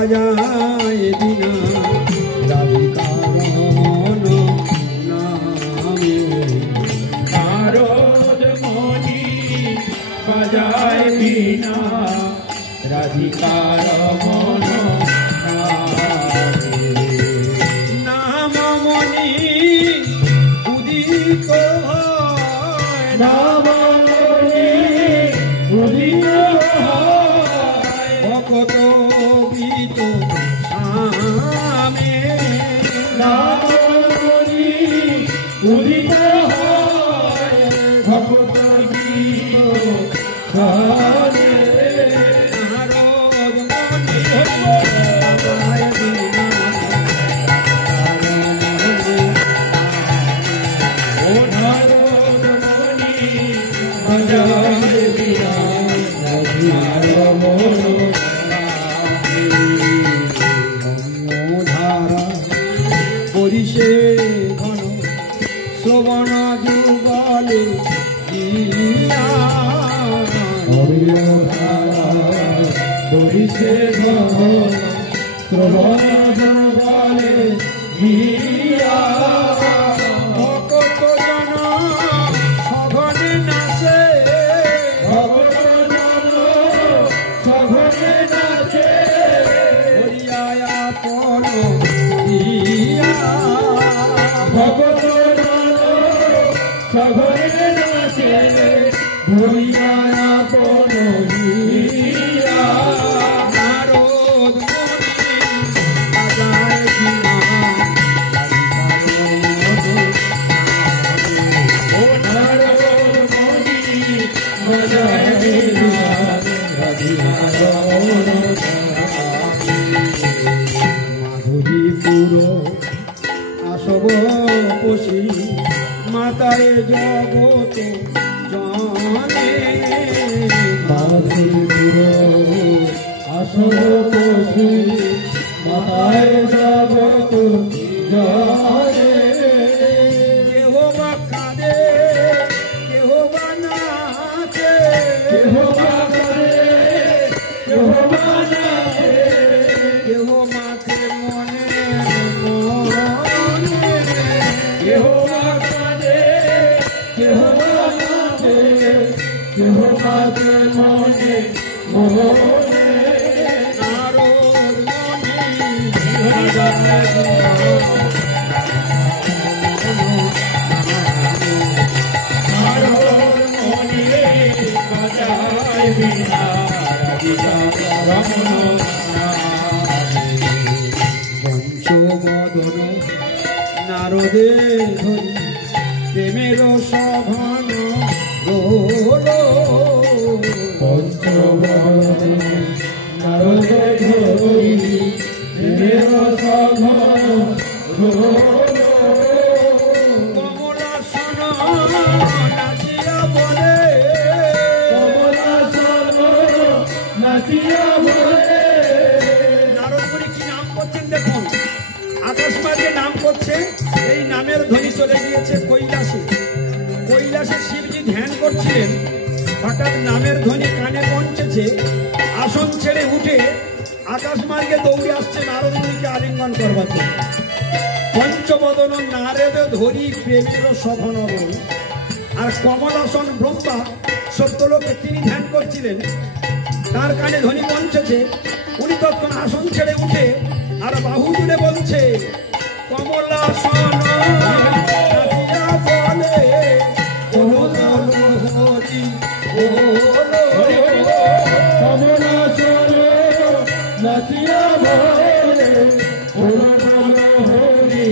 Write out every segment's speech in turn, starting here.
বাজায় বিনা রাধিকার নামে নারদ মনি বাজায় বিনা রাধিকার মন নাম মনি উদিত নাম মনি উদিত ভকত গীত সামে নাম মনি উদিত ভকত গীত সামে পরিষে ঘন শ্রবণ যুগলে পরিষে ঘন শ্রবণ যুগলে ভকত জন সঘনে নাচে ভকত জন সঘনে নাচে হরিয়া পন ভগত সঘনে নাচে হরিয়া পন নারদ মনি বাজায় বিনা ও নারদ মনি বাজায় বিনা মাধুরীপুর আসব পশি মাতায় জগত জানে মাধুরীপুর আসব পশি মাতায় জগত জানে কেহ বা কাঁদে কেহ বা নাচে কেহ বা কাঁদে কেহ বা নাচে কেহ মাথে মনে কেহ বা কাঁদে কেহ বা নাচে কেহ মাথে মনে মোহনে নারদ মনি নারদ মনি বাজায় বিনা পঞ্চবদন নারদে ধরি প্রেমের সঘন রোল পঞ্চবদন নারদে ধরি প্রেমের সঘন রোল কমলাসন নাচিয়া বলে কমলাসন নাচিয়া বলে নারদপুরি কি নাম করছেন দেখুন আকাশমার্গে নাম করছে এই নামের ধ্বনি চলে গিয়েছে কৈলাসে কৈলাসে শিবজি ধ্যান করছিলেন হঠাৎ নামের ধ্বনি কানে পৌঁছেছে আসন ছেড়ে উঠে আকাশমার্গে দৌড়ে আসছে নারদ মুনিকে আলিঙ্গন করবার জন্য পঞ্চবদন নারদ ধরি প্রেমের সঘন রোল আর কমলাসন ব্রহ্মা সত্যলোকে তিনি ধ্যান করছিলেন তার কানে ধ্বনি পৌঁছেছে উনি তখন আসন ছেড়ে উঠে আর বাহু তুলে বলছে কমলাসন নাচিয়া বলে কমলাসন নাচিয়া বলে হরি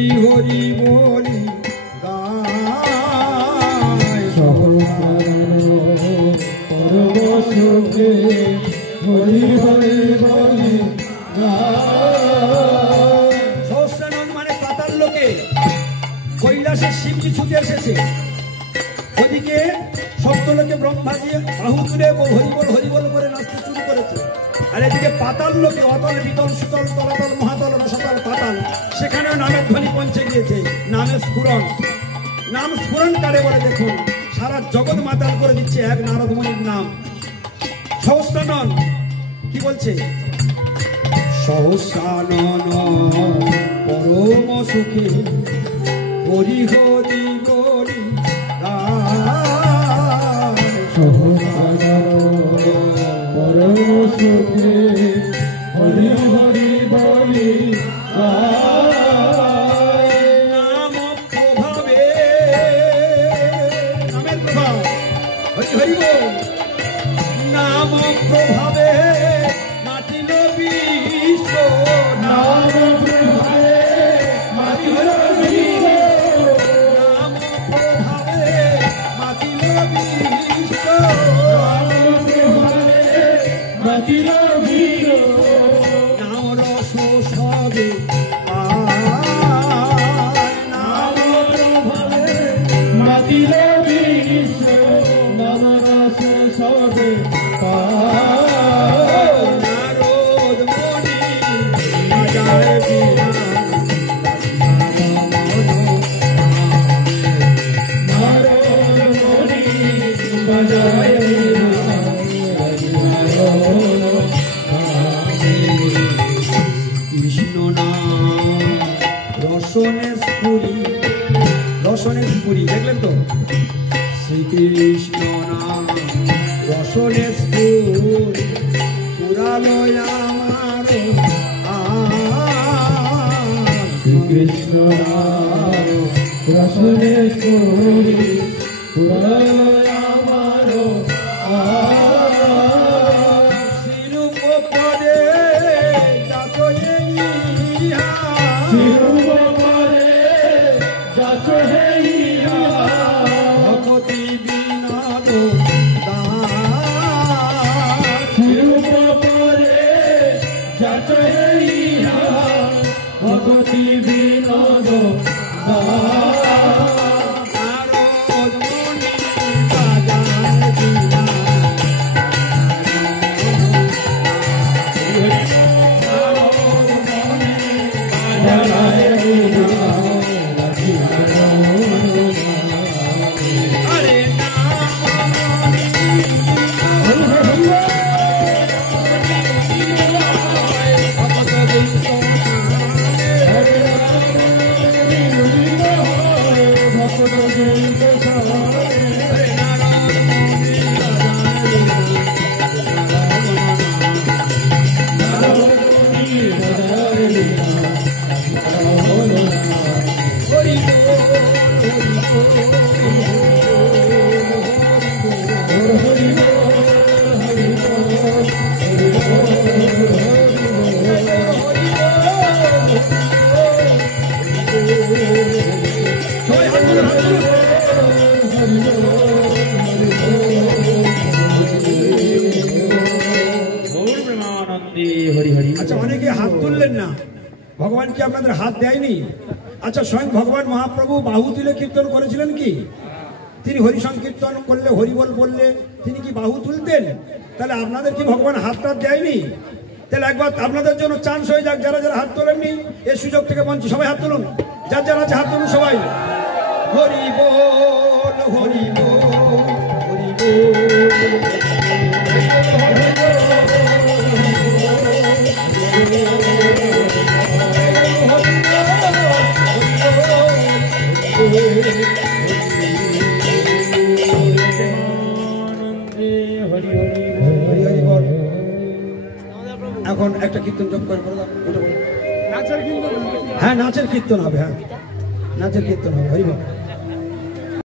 হরি হরি বলি গায় পরমসুখে হরি হরি বলি গায়। সহস্রানন মানে পাতাল লোকে কৈলাসে শিবজি ছুটে এসেছে, ওদিকে সপ্তলোকে ব্রহ্মাজি বাহু তুলে হরিবল করে নাচতে শুরু করেছে, আর এদিকে পাতাল লোকে অতল বিতল সুতল তলাতল মহাতল রসতল পাতাল, সেখানেও নামের ধ্বনি পৌঁছে গিয়েছে। নামের স্ফুরণ, নাম স্ফুরণ কারে বলে দেখুন, সারা জগৎ মাতাল করে দিচ্ছে এক নারদ মুনির নাম। সহস্রানন কি বলছে? সহস্রানন পরম সুখে হরি হরি বলি গায়। সহস্রানন পরম সুখে হরি হরি বলি গায়। নাম প্রভাবে, নামের প্রভাব, হরি হরি বল। নাম প্রভাবে মাতিল বিশ্ব, নাম প্রভাবে মাতিল বিশ্ব, নাম প্রভাবে মাতিল বিশ্ব, নাম প্রভাবে মাতিল বিশ্ব। নাম রস সবে পায়, নাম প্রভাবে মাতিল বিশ্ব, নাম রস সবে পায়। নারদ মণি বাজায় বীণা, নারদ মণি বাজায় বীণা, কৃষ্ণ নাম রসনে স্ফুরি, রসনে স্ফুরি, দেখলেন তো? শ্রীকৃষ্ণ নাম রসনে স্ফুরি, পুরালো আমার কৃষ্ণ নাম রসনে স্ফুরি, পুরায় আমার শিরূপ পদে যাতো ইহা, শিরুপরে যাচ হেইয়া, ভগতি বিনোদ দাস। শিরুপরে যাচ হেইয়া, ভগতি বিনোদ দাস। নারদ মুনি বাজায় বীণা, জগায় বীণা, আরে আচ্ছা, অনেকে হাত তুললেন না, ভগবান কি আপনাদের হাত দেয়নি? আচ্ছা, স্বয়ং ভগবান মহাপ্রভু বাহু তুলে কীর্তন করেছিলেন কি? তিনি হরি সংকীর্তন করলে, হরিবল বললে তিনি কি বাহু তুলতেন? তাহলে আপনাদের কি ভগবান হাতটা দেয়নি? তাহলে একবার আপনাদের জন্য চান্স হয়ে যাক, যারা যারা হাত তোলেননি এই সুযোগ থেকে বঞ্চিত, সবাই হাত তুলুন, যার যারা আছে হাত তুলুন সবাই। হরি বল হরি বল হরি বল। এখন একটা কীর্তন যোগ করে বলো, হ্যাঁ নাচের কীর্তন হবে, হ্যাঁ নাচের কীর্তন হবে, হরি বল।